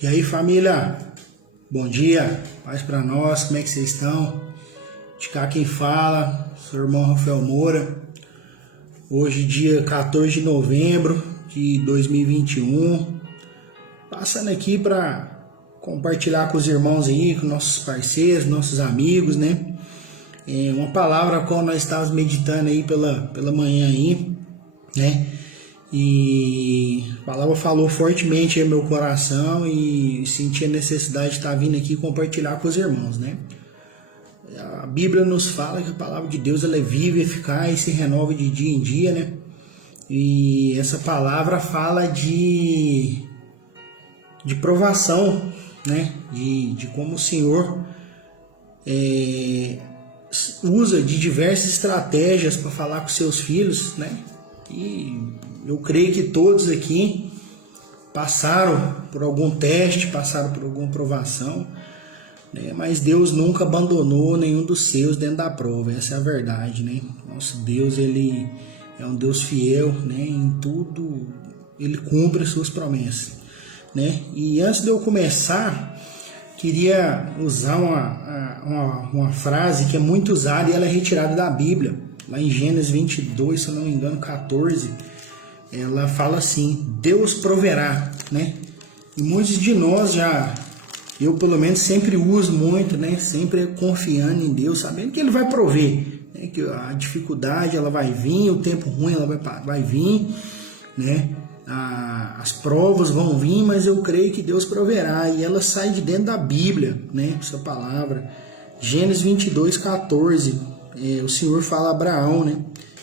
E aí, família, bom dia, paz para nós, como é que vocês estão? De cá quem fala, seu irmão Rafael Moura. Hoje, dia 14 de novembro de 2021, passando aqui para compartilhar com os irmãos aí, com nossos parceiros, nossos amigos, né? Uma palavra qual nós estávamos meditando aí pela manhã aí, né? E a palavra falou fortemente no meu coração e senti a necessidade de estar vindo aqui compartilhar com os irmãos, né? A Bíblia nos fala que a palavra de Deus ela é viva e eficaz e se renova de dia em dia, né? E essa palavra fala de provação, né? De como o Senhor usa de diversas estratégias para falar com seus filhos, né? E eu creio que todos aqui passaram por algum teste, passaram por alguma provação, né? Mas Deus nunca abandonou nenhum dos seus dentro da prova, essa é a verdade, né? Nosso Deus, Ele é um Deus fiel, né? Em tudo Ele cumpre as suas promessas, né? E antes de eu começar, queria usar uma frase que é muito usada e ela é retirada da Bíblia, lá em Gênesis 22, se eu não me engano, 14, ela fala assim: Deus proverá, né? E muitos de nós eu pelo menos sempre uso muito, né? Sempre confiando em Deus, sabendo que Ele vai prover, né? Que a dificuldade ela vai vir, o tempo ruim ela vai vir, né? As provas vão vir, mas eu creio que Deus proverá, e ela sai de dentro da Bíblia, né? Essa palavra, Gênesis 22, 14, o Senhor fala a Abraão, né?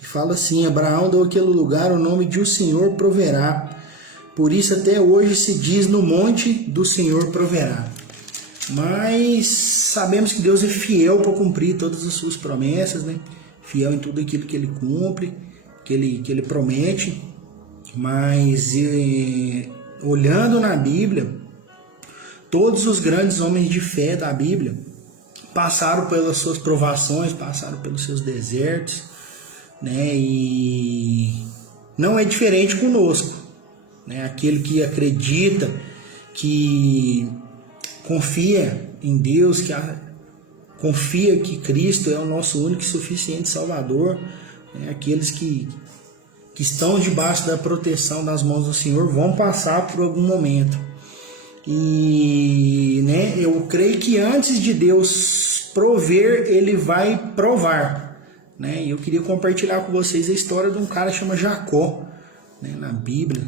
Fala assim: Abraão deu aquele lugar o nome de o Senhor proverá. Por isso até hoje se diz: no monte do Senhor proverá. Mas sabemos que Deus é fiel para cumprir todas as suas promessas, né? Fiel em tudo aquilo que Ele cumpre, que Ele promete. Mas olhando na Bíblia, todos os grandes homens de fé da Bíblia passaram pelas suas provações, passaram pelos seus desertos, né? E não é diferente conosco, né? Aquele que acredita, que confia em Deus, confia que Cristo é o nosso único e suficiente Salvador, né? Aqueles que estão debaixo da proteção das mãos do Senhor vão passar por algum momento. E, né, eu creio que antes de Deus prover, Ele vai provar, né? E eu queria compartilhar com vocês a história de um cara que chama Jacó, né? Na Bíblia,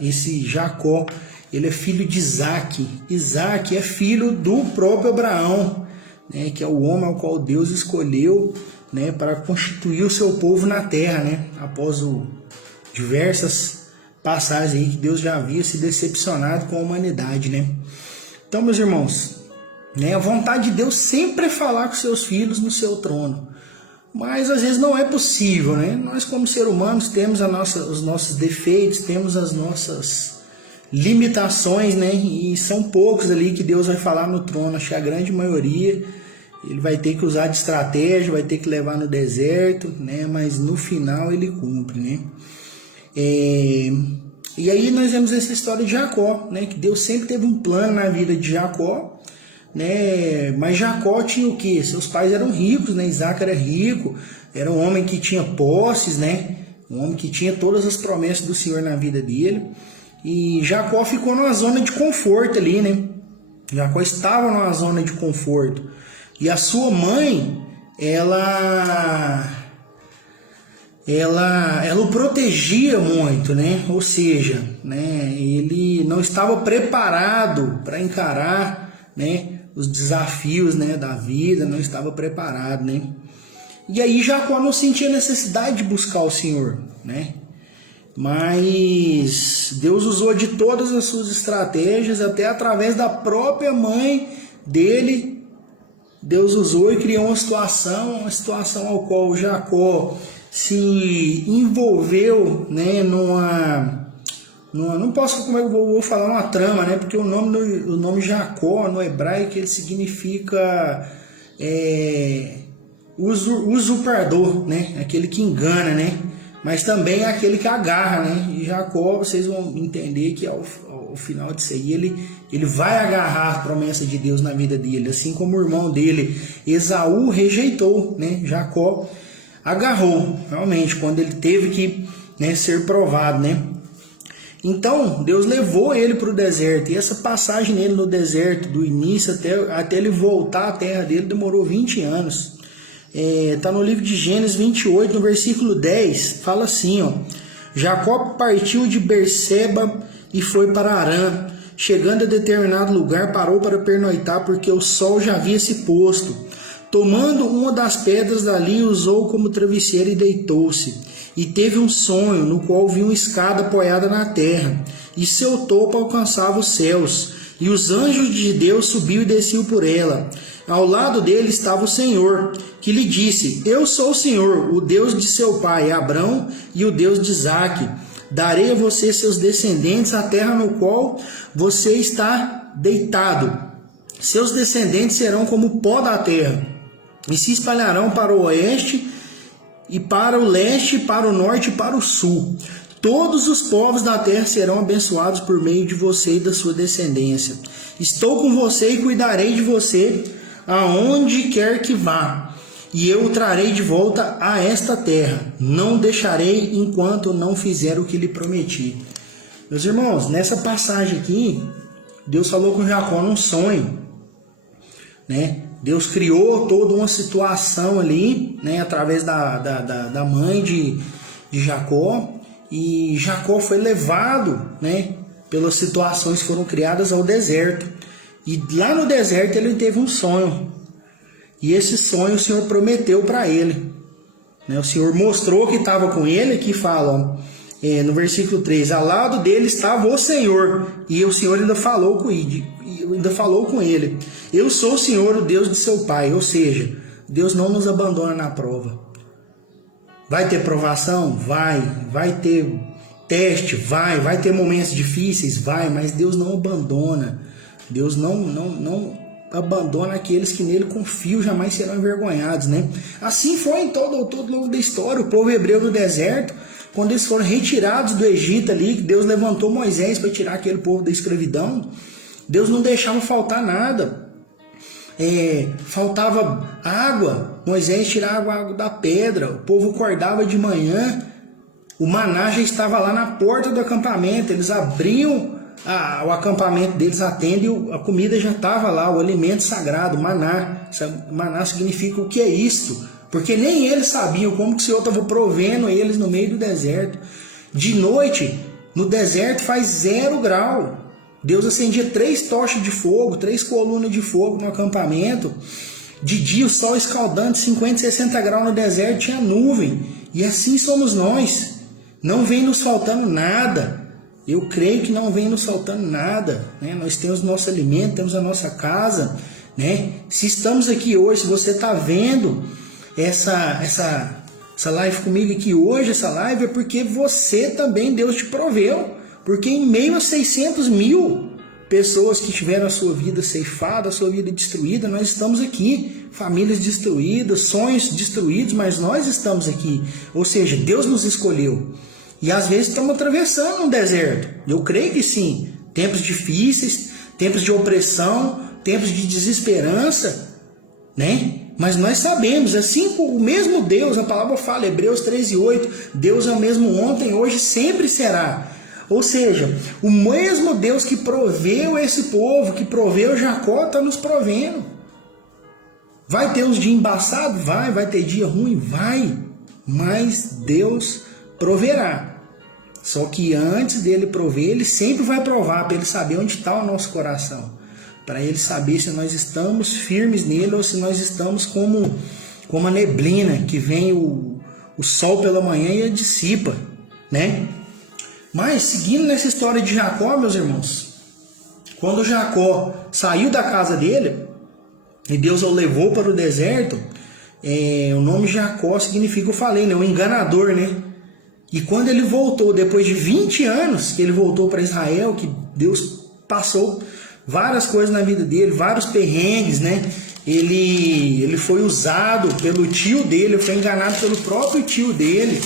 esse Jacó, ele é filho de Isaac. Isaac é filho do próprio Abraão, né? Que é o homem ao qual Deus escolheu, né, para constituir o seu povo na terra, né? Após diversas passagens aí que Deus já havia se decepcionado com a humanidade, né? Então, meus irmãos, né, a vontade de Deus sempre é falar com seus filhos no seu trono, mas às vezes não é possível, né? Nós, como seres humanos, temos os nossos defeitos, temos as nossas limitações, né? E são poucos ali que Deus vai falar no trono. Acho que a grande maioria Ele vai ter que usar de estratégia, vai ter que levar no deserto, né? Mas no final Ele cumpre, né? E aí nós vemos essa história de Jacó, né? Que Deus sempre teve um plano na vida de Jacó, né? Mas Jacó tinha o quê? Seus pais eram ricos, né? Isaac era rico, era um homem que tinha posses, né? Um homem que tinha todas as promessas do Senhor na vida dele. E Jacó ficou numa zona de conforto ali, né? Jacó estava numa zona de conforto. E a sua mãe, ela o protegia muito, né? Ou seja, né, ele não estava preparado para encarar, né, os desafios, né, da vida, não estava preparado, né? E aí Jacó não sentia necessidade de buscar o Senhor, né? Mas Deus usou de todas as suas estratégias, até através da própria mãe dele. Deus usou e criou uma situação ao qual Jacó se envolveu, né, não posso, como eu vou falar, uma trama, né, porque o nome Jacó no hebraico ele significa usurpador, né, aquele que engana, né, mas também é aquele que agarra, né, e Jacó, vocês vão entender que ao ao final disso aí, ele vai agarrar a promessa de Deus na vida dele, assim como o irmão dele, Esaú, rejeitou, né? Jacó agarrou, realmente, quando ele teve que, né, ser provado, né? Então, Deus levou ele para o deserto, e essa passagem nele no deserto, do início até ele voltar à terra dele, demorou 20 anos. Está no livro de Gênesis 28, no versículo 10, fala assim, ó: Jacó partiu de Berseba e foi para Harã. Chegando a determinado lugar, parou para pernoitar, porque o sol já havia se posto. Tomando uma das pedras dali, usou como travesseiro e deitou-se. E teve um sonho, no qual viu uma escada apoiada na terra, e seu topo alcançava os céus, e os anjos de Deus subiam e desciam por ela. Ao lado dele estava o Senhor, que lhe disse: Eu sou o Senhor, o Deus de seu pai Abrão e o Deus de Isaque. Darei a você e seus descendentes a terra no qual você está deitado. Seus descendentes serão como o pó da terra, e se espalharão para o oeste, e para o leste, para o norte e para o sul. Todos os povos da terra serão abençoados por meio de você e da sua descendência. Estou com você e cuidarei de você aonde quer que vá, e eu o trarei de volta a esta terra. Não deixarei enquanto não fizer o que lhe prometi. Meus irmãos, nessa passagem aqui, Deus falou com Jacó num sonho, né? Deus criou toda uma situação ali, né, através da mãe de Jacó, e Jacó foi levado, né, pelas situações que foram criadas ao deserto. E lá no deserto ele teve um sonho, e esse sonho o Senhor prometeu para ele, né? O Senhor mostrou que estava com ele, que fala, no versículo 3, ao lado dele estava o Senhor, e o Senhor ainda falou com ele: Eu sou o Senhor, o Deus de seu pai. Ou seja, Deus não nos abandona na prova. Vai ter provação? Vai ter teste? Vai ter momentos difíceis? Vai, mas Deus não abandona. Deus não abandona aqueles que nele confiam, jamais serão envergonhados, né? Assim foi em todo longo da história. O povo hebreu no deserto, quando eles foram retirados do Egito ali, que Deus levantou Moisés para tirar aquele povo da escravidão, Deus não deixava faltar nada. Faltava água, Moisés tirava a água da pedra, o povo acordava de manhã, o maná já estava lá na porta do acampamento, eles abriam o acampamento deles, a tenda, e a comida já estava lá, o alimento sagrado, maná. Maná significa o que é isto? Porque nem eles sabiam como que o Senhor estava provendo eles no meio do deserto. De noite, no deserto faz 0 grau. Deus acendia 3 tochas de fogo, 3 colunas de fogo no acampamento. De dia o sol escaldante, 50, 60 graus no deserto, tinha nuvem. E assim somos nós. Não vem nos faltando nada. Eu creio que não vem nos faltando nada, né? Nós temos nosso alimento, temos a nossa casa, né? Se estamos aqui hoje, se você está vendo essa live comigo aqui hoje, essa live, é porque você também, Deus te proveu. Porque em meio a 600 mil pessoas que tiveram a sua vida ceifada, a sua vida destruída, nós estamos aqui. Famílias destruídas, sonhos destruídos, mas nós estamos aqui. Ou seja, Deus nos escolheu. E às vezes estamos atravessando um deserto. Eu creio que sim. Tempos difíceis, tempos de opressão, tempos de desesperança, né? Mas nós sabemos, assim como o mesmo Deus, a palavra fala, Hebreus 13:8, Deus é o mesmo ontem, hoje, sempre será. Ou seja, o mesmo Deus que proveu esse povo, que proveu Jacó, está nos provendo. Vai ter uns dias embaçados? Vai ter dia ruim? Vai. Mas Deus proverá. Só que antes dele prover, ele sempre vai provar, para ele saber onde está o nosso coração. Para ele saber se nós estamos firmes nele ou se nós estamos como a neblina, que vem o sol pela manhã e a dissipa, né? Mas, seguindo nessa história de Jacó, meus irmãos, quando Jacó saiu da casa dele, e Deus o levou para o deserto, o nome Jacó significa, eu falei, né, um enganador, né? E quando ele voltou, depois de 20 anos que ele voltou para Israel, que Deus passou várias coisas na vida dele, vários perrengues, né? Ele foi usado pelo tio dele, foi enganado pelo próprio tio dele,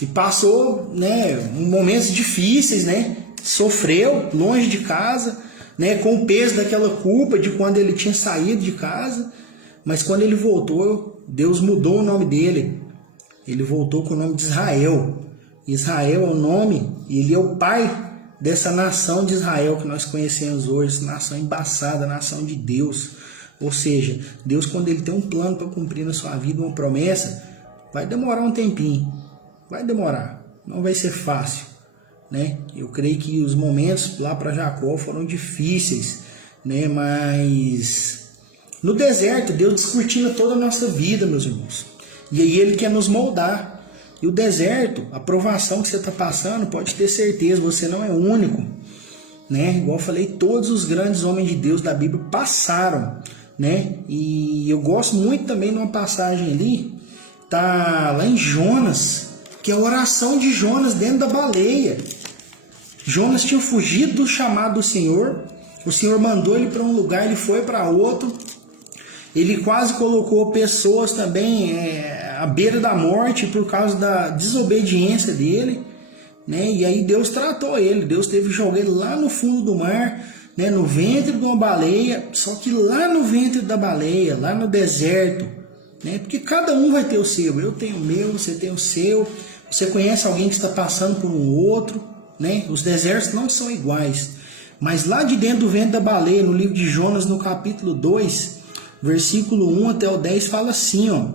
e passou, né, momentos difíceis, né? sofreu longe de casa, né, com o peso daquela culpa de quando ele tinha saído de casa, mas quando ele voltou, Deus mudou o nome dele. Ele voltou com o nome de Israel. Israel é o nome, ele é o pai dessa nação de Israel que nós conhecemos hoje, nação embaçada, nação de Deus. Ou seja, Deus, quando ele tem um plano para cumprir na sua vida, uma promessa, vai demorar um tempinho, vai demorar, não vai ser fácil, né? Eu creio que os momentos lá para Jacó foram difíceis, né? Mas no deserto, Deus descortina toda a nossa vida, meus irmãos, e aí ele quer nos moldar. E o deserto, a provação que você está passando, pode ter certeza, você não é único, né? Igual eu falei, todos os grandes homens de Deus da Bíblia passaram, né? E eu gosto muito também de uma passagem ali, tá lá em Jonas, que é a oração de Jonas dentro da baleia. Jonas tinha fugido do chamado do Senhor, o Senhor mandou ele para um lugar, ele foi para outro, ele quase colocou pessoas também à beira da morte por causa da desobediência dele, né? E aí Deus tratou ele, Deus teve que jogar ele lá no fundo do mar, né? No ventre de uma baleia, só que lá no ventre da baleia, lá no deserto, né? Porque cada um vai ter o seu, eu tenho o meu, você tem o seu, você conhece alguém que está passando por um outro, né? Os desertos não são iguais, mas lá de dentro do ventre da baleia, no livro de Jonas, no capítulo 2, versículo 1 até o 10, fala assim, ó: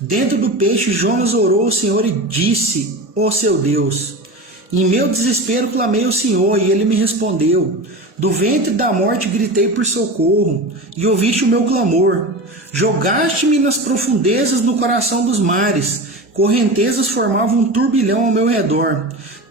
dentro do peixe Jonas orou ao Senhor e disse: ó seu Deus, em meu desespero clamei ao Senhor e ele me respondeu. Do ventre da morte gritei por socorro e ouviste o meu clamor. Jogaste-me nas profundezas no coração dos mares, correntezas formavam um turbilhão ao meu redor.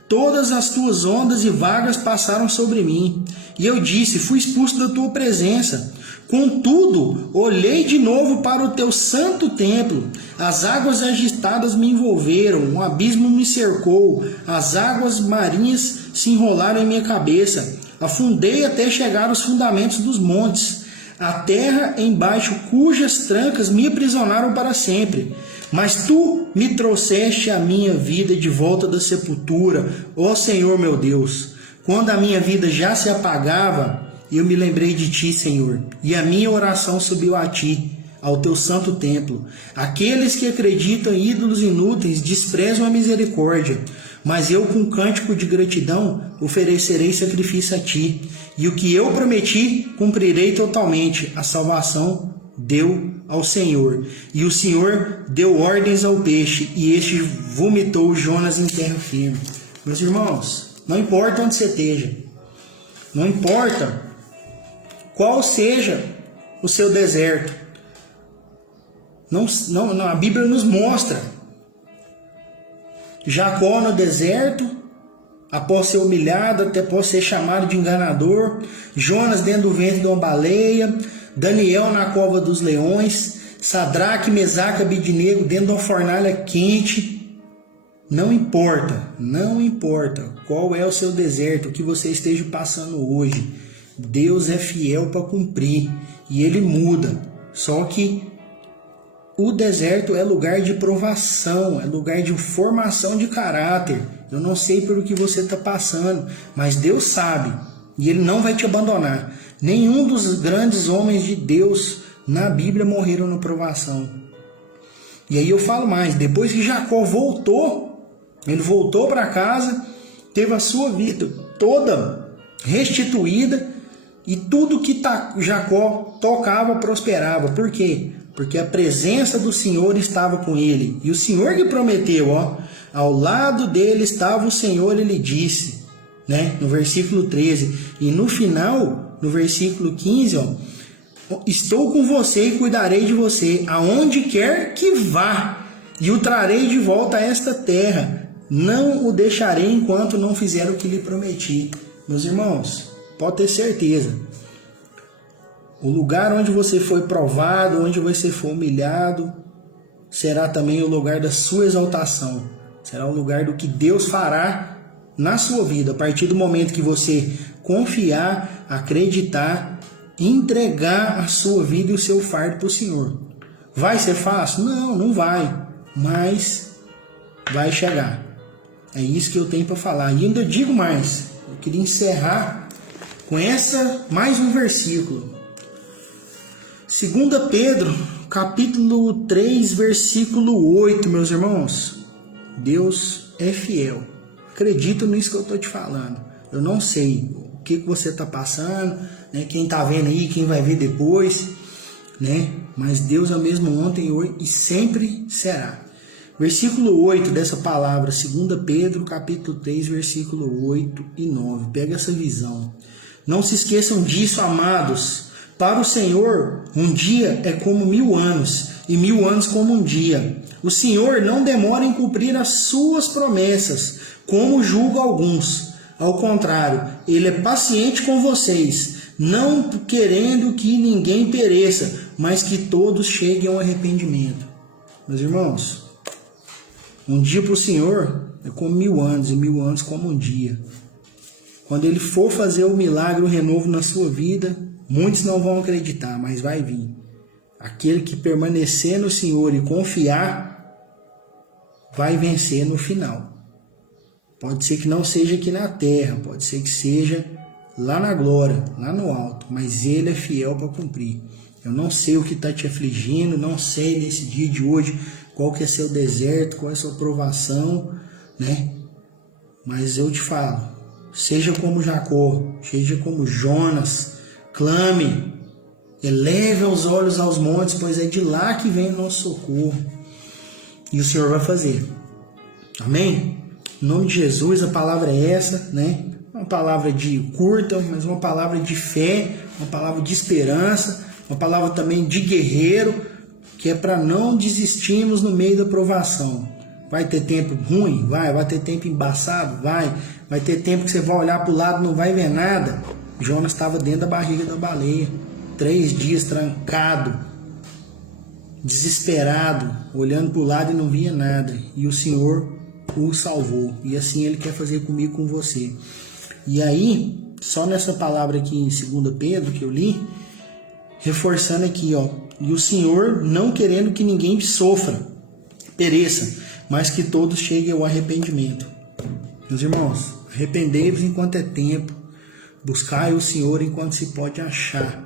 Todas as tuas ondas e vagas passaram sobre mim. E eu disse: fui expulso da tua presença. Contudo, olhei de novo para o teu santo templo. As águas agitadas me envolveram, um abismo me cercou, as águas marinhas se enrolaram em minha cabeça. Afundei até chegar aos fundamentos dos montes, a terra embaixo, cujas trancas me aprisionaram para sempre. Mas tu me trouxeste a minha vida de volta da sepultura, ó Senhor meu Deus. Quando a minha vida já se apagava, eu me lembrei de ti, Senhor, e a minha oração subiu a ti, ao teu santo templo. Aqueles que acreditam em ídolos inúteis desprezam a misericórdia, mas eu com cântico de gratidão oferecerei sacrifício a ti, e o que eu prometi cumprirei totalmente. A salvação deu ao Senhor, e o Senhor deu ordens ao peixe, e este vomitou Jonas em terra firme. Meus irmãos, não importa onde você esteja, não importa qual seja o seu deserto, a Bíblia nos mostra Jacó no deserto, após ser humilhado, até após ser chamado de enganador, Jonas dentro do ventre de uma baleia, Daniel na cova dos leões, Sadraque, Mesaque e Abednego dentro de uma fornalha quente. Não importa qual é o seu deserto, o que você esteja passando hoje, Deus é fiel para cumprir e Ele muda. Só que o deserto é lugar de provação, é lugar de formação de caráter. Eu não sei pelo que você está passando, mas Deus sabe e Ele não vai te abandonar. Nenhum dos grandes homens de Deus na Bíblia morreram na provação. E aí eu falo mais, depois que Jacó voltou, ele voltou para casa, teve a sua vida toda restituída e tudo que Jacó tocava prosperava. Por quê? Porque a presença do Senhor estava com ele. E o Senhor que prometeu, ao lado dele estava o Senhor, ele disse, né? No versículo 13. E no final, no versículo 15, estou com você e cuidarei de você, aonde quer que vá, e o trarei de volta a esta terra. Não o deixarei enquanto não fizer o que lhe prometi. Meus irmãos, pode ter certeza. O lugar onde você foi provado, onde você foi humilhado, será também o lugar da sua exaltação. Será o lugar do que Deus fará na sua vida. A partir do momento que você confiar, acreditar, entregar a sua vida e o seu fardo para o Senhor. Vai ser fácil? Não vai. Mas vai chegar. É isso que eu tenho para falar. E ainda digo mais. Eu queria encerrar com mais um versículo. 2 Pedro, capítulo 3, versículo 8, meus irmãos. Deus é fiel. Acredita nisso que eu estou te falando. Eu não sei o que você está passando, né? Quem está vendo aí, quem vai ver depois, né? Mas Deus é o mesmo ontem, hoje e sempre será. Versículo 8 dessa palavra, 2 Pedro, capítulo 3, versículo 8 e 9. Pega essa visão. Não se esqueçam disso, amados. Para o Senhor, um dia é como 1000 anos, e 1000 anos como um dia. O Senhor não demora em cumprir as suas promessas, como julga alguns. Ao contrário, Ele é paciente com vocês, não querendo que ninguém pereça, mas que todos cheguem ao arrependimento. Meus irmãos, um dia para o Senhor é como 1000 anos, e 1000 anos como um dia. Quando Ele for fazer o milagre, o renovo na sua vida, muitos não vão acreditar, mas vai vir. Aquele que permanecer no Senhor e confiar, vai vencer no final. Pode ser que não seja aqui na terra, pode ser que seja lá na glória, lá no alto, mas Ele é fiel para cumprir. Eu não sei o que está te afligindo, não sei nesse dia de hoje qual que é seu deserto, qual é a sua provação, né? Mas eu te falo, seja como Jacó, seja como Jonas, clame, eleve os olhos aos montes, pois é de lá que vem o nosso socorro. E o Senhor vai fazer. Amém? Em nome de Jesus, a palavra é essa, né? Uma palavra de curta, mas uma palavra de fé, uma palavra de esperança, uma palavra também de guerreiro, que é para não desistirmos no meio da provação. Vai ter tempo ruim? Vai ter tempo embaçado? Vai ter tempo que você vai olhar para o lado e não vai ver nada. Jonas estava dentro da barriga da baleia, 3 dias trancado, desesperado, olhando para o lado e não via nada. E o Senhor o salvou. E assim Ele quer fazer comigo, com você. E aí, só nessa palavra aqui em 2 Pedro que eu li, reforçando aqui, ó. E o Senhor não querendo que ninguém sofra, pereça, mas que todos cheguem ao arrependimento. Meus irmãos, arrependei-vos enquanto é tempo, buscai o Senhor enquanto se pode achar,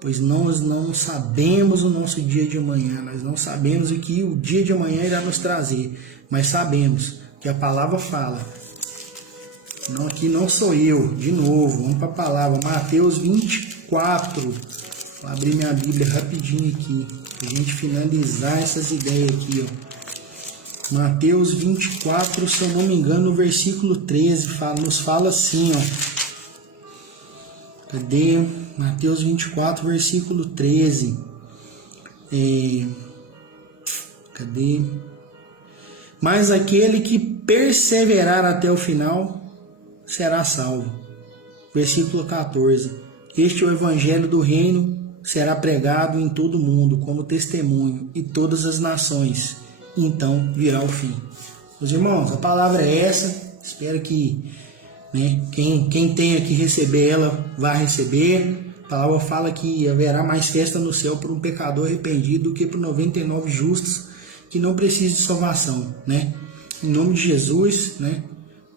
pois nós não sabemos o nosso dia de amanhã, nós não sabemos o que o dia de amanhã irá nos trazer, mas sabemos que a palavra fala. Não, aqui não sou eu, de novo, vamos para a palavra, Mateus 24, vou abrir minha Bíblia rapidinho aqui, para a gente finalizar essas ideias aqui, ó. Mateus 24, se eu não me engano, no versículo 13, nos fala assim, ó. Cadê? Mateus 24, versículo 13. Cadê? Mas aquele que perseverar até o final será salvo. Versículo 14. Este é o evangelho do reino, será pregado em todo o mundo como testemunho e todas as nações. Então virá o fim. Meus irmãos, a palavra é essa. Espero que, né, quem tenha que receber ela, vá receber. A palavra fala que haverá mais festa no céu por um pecador arrependido do que por 99 justos que não precisam de salvação, né? Em nome de Jesus, né?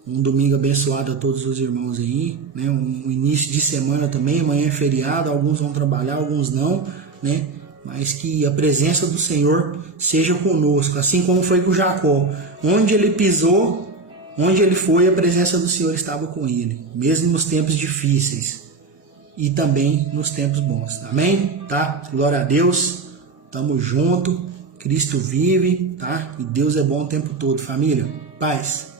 Um domingo abençoado a todos os irmãos aí, né? Um início de semana também, amanhã é feriado, alguns vão trabalhar, alguns não, né? Mas que a presença do Senhor seja conosco, assim como foi com Jacó. Onde ele pisou, onde ele foi, a presença do Senhor estava com ele, mesmo nos tempos difíceis e também nos tempos bons. Amém? Tá? Glória a Deus. Tamo junto. Cristo vive, tá? E Deus é bom o tempo todo, família. Paz.